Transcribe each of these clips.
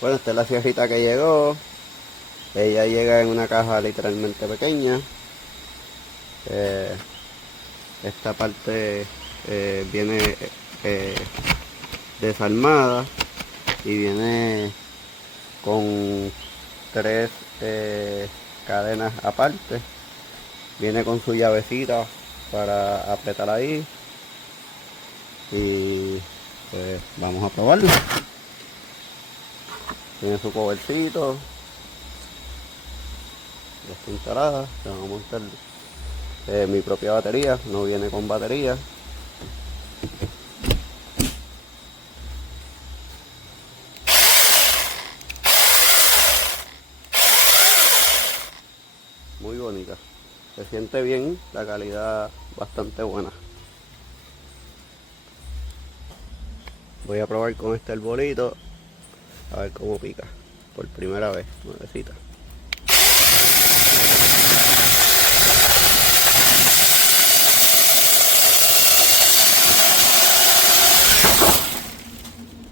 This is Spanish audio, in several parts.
Bueno, esta es la sierrita que llegó. Ella llega en una caja literalmente pequeña. Eh, Esta parte viene eh, desarmada y viene con tres cadenas aparte. Viene con su llavecita para apretar ahí. Y pues vamos a probarlo. Tiene su covercito. Ya está instalada. Le vamos a montar mi propia batería. No viene con batería. Muy bonita. Se siente bien. La calidad bastante buena. Voy a probar con este arbolito. A ver cómo pica. Por primera vez. Nuevecita.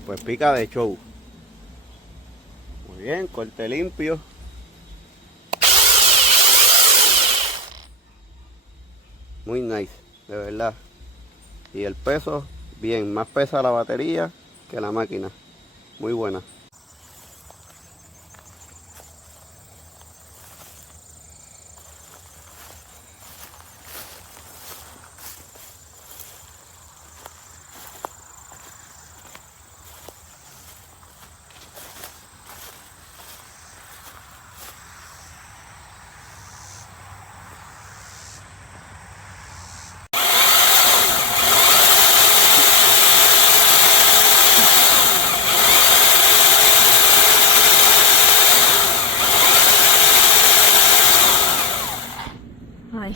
Pues pica de show. Muy bien, corte limpio. Muy nice, de verdad. Y el peso, bien, más pesa la batería que la máquina. Muy buena. Ay,